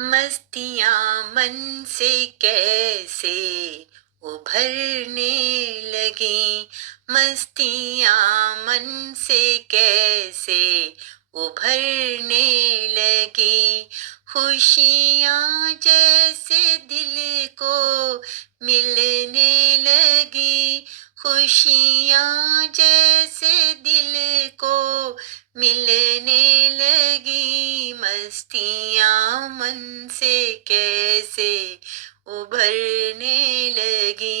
मस्तियाँ मन से कैसे उभरने लगी। मस्तियाँ मन से कैसे उभरने लगी। खुशियाँ जैसे दिल को मिलने लगी। खुशियाँ जैसे दिल को मिलने लगी। मस्तियाँ मन से कैसे उभरने लगी।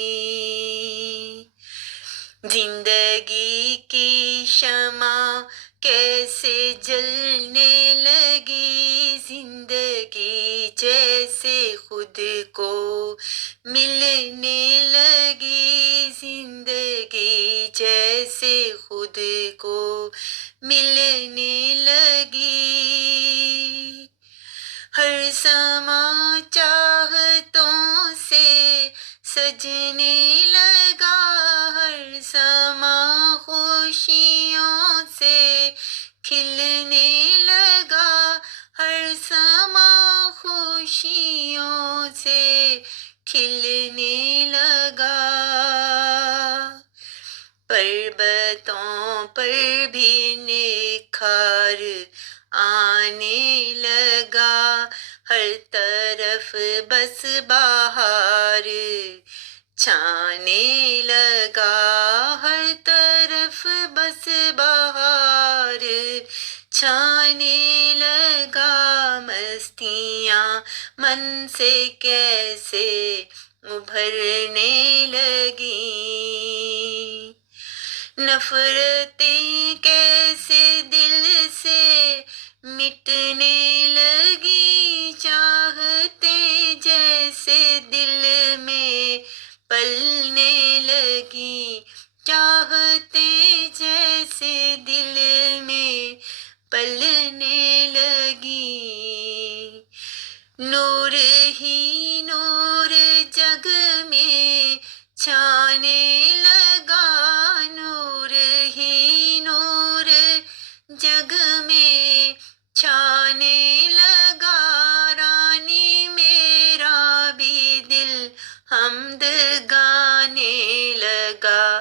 जिंदगी की शमा कैसे जलने लगी। जिंदगी जैसे खुद को मिलने लगी। जिंदगी जैसे खुद को मिलने लगी। हर समा चाहतों से सजने लगा। हर समा खुशियों से खिलने लगा। हर समा खुशियों से खिलने लगा। पर्वतों पर भी निखार आने लगा। हर तरफ बस बहार छाने लगा। हर तरफ बस बहार छाने लगा। मस्तियाँ मन से कैसे उभरने लगी। नफरतें कैसे दिल से मिटने लगी। चाहते जैसे दिल में पलने लगी। चाहते जैसे दिल में पलने लगी। नूर ही नूर जग में छाने लगा। नूर ही नूर जग में छाने लगा। रानी मेरा भी दिल हमद गाने लगा।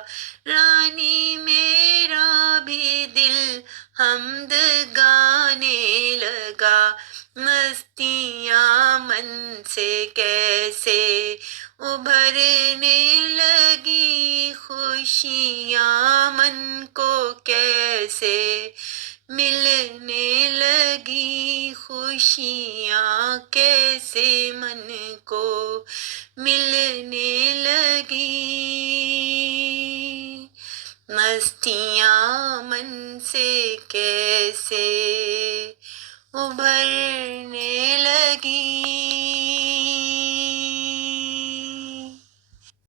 रानी मेरा भी दिल हमद गाने लगा। मस्तियाँ मन से कैसे उभरने लगी। खुशियाँ मन को कैसे मिलने लगी। खुशियाँ कैसे मन को मिलने लगी। मस्तियाँ मन से कैसे उभरने